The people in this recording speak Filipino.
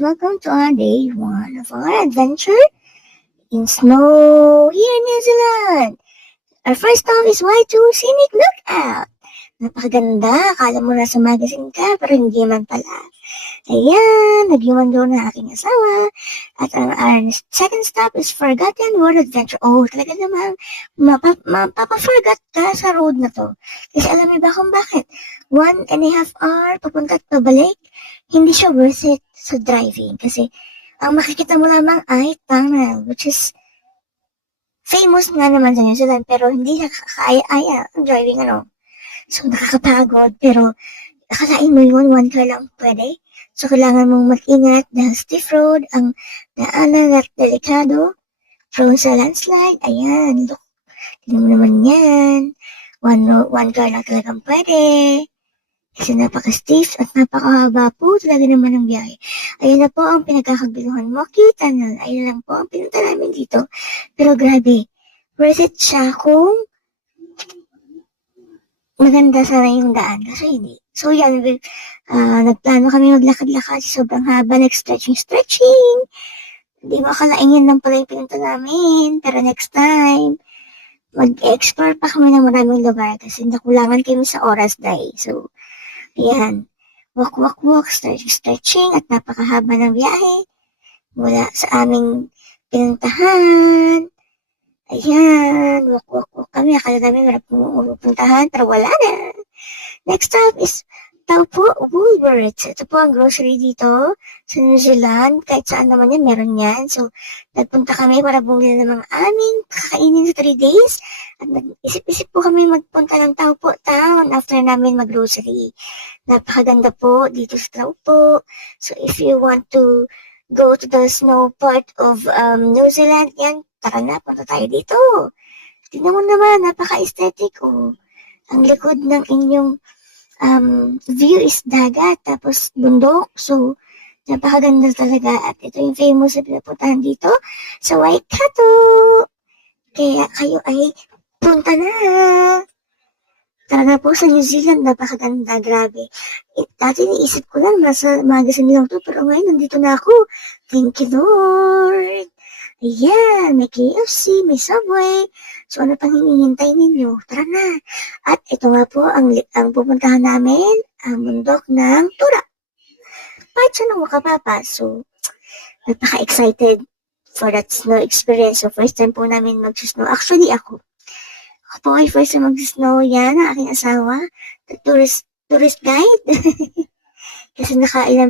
welcome to our day 1 of our adventure in snow here in New Zealand. Our first stop is Y2 Scenic Lookout. Napakaganda, akala mo nasa magazine ka, pero hindi man pala. Ayan, nag-iwan doon na aking asawa. At our second stop is Forgotten World Adventure. Oh, talaga namang mapapaforgot ka sa road na to. Kasi alam mo ba kung bakit? 1.5 hour papunta at pabalik, hindi siya worth it sa driving. Kasi ang makikita mo lamang ay tunnel, which is famous nga naman sa New Zealand, pero hindi siya kaya ang driving, So, nakakapagod, pero akalain mo yun, 1 car lang pwede. So, kailangan mong mag-ingat dahil stiff road, ang daanan at delikado, prone sa landslide, ayan, look, tignan mo naman yan. One car lang talagang pwede. Kasi napaka-stiff at napakahaba po talaga naman ang biyahe. Ayan na po ang pinagkakabiluhan mo. Kita na, ayun lang po ang pinunta namin dito. Pero grabe, worth it siya kung maganda sana yung daan. Kasi hindi. So yan, nagplano kami maglakad-lakad. Sobrang haba, nag-stretching. Hindi mo akalain yan lang pala yung pinunta namin. Pero next time, mag-explore pa kami ng maraming lugar kasi nakulangan kami sa oras dahil. So, ayan. Walk, stretching at napakahaba ng biyahe mula sa aming pinuntahan. Ayan, walk kami. Akala namin wala pupuntahan, pero wala na. Next stop is Taupo Woolworths. Ito po ang grocery dito sa New Zealand. Kahit saan naman yan, meron yan. So, nagpunta kami para bumili ng mga aming kakainin sa 3 days. At nag-isip-isip po kami magpunta ng Taupo Town after namin mag-grocery. Napakaganda po dito sa Taupo. So, if you want to go to the snow part of New Zealand, yan, tara na, punta tayo dito. Tignan mo naman, napaka-aesthetic. Oh. Ang likod ng inyong view is dagat, tapos bundok. So, napakaganda talaga. At ito yung famous na pinapuntahan dito sa Waikato. Kaya kayo ay punta na. Talaga po sa New Zealand, napakaganda. Grabe. Dati niisip ko lang, nasa magazine lang to, pero ngayon nandito na ako. Thank you, Lord. Ayan, may KFC, may Subway. So, ano pang hinihintay ninyo? Tara na. At ito nga po, ang pupuntahan namin, ang bundok ng Tura. Kahit siya nung makapapa. So, napaka-excited for that snow experience. So, first time po namin mag-snow. Actually, ako po ay first time mag-snow yan, ang aking asawa. The tourist guide. Kasi nakailan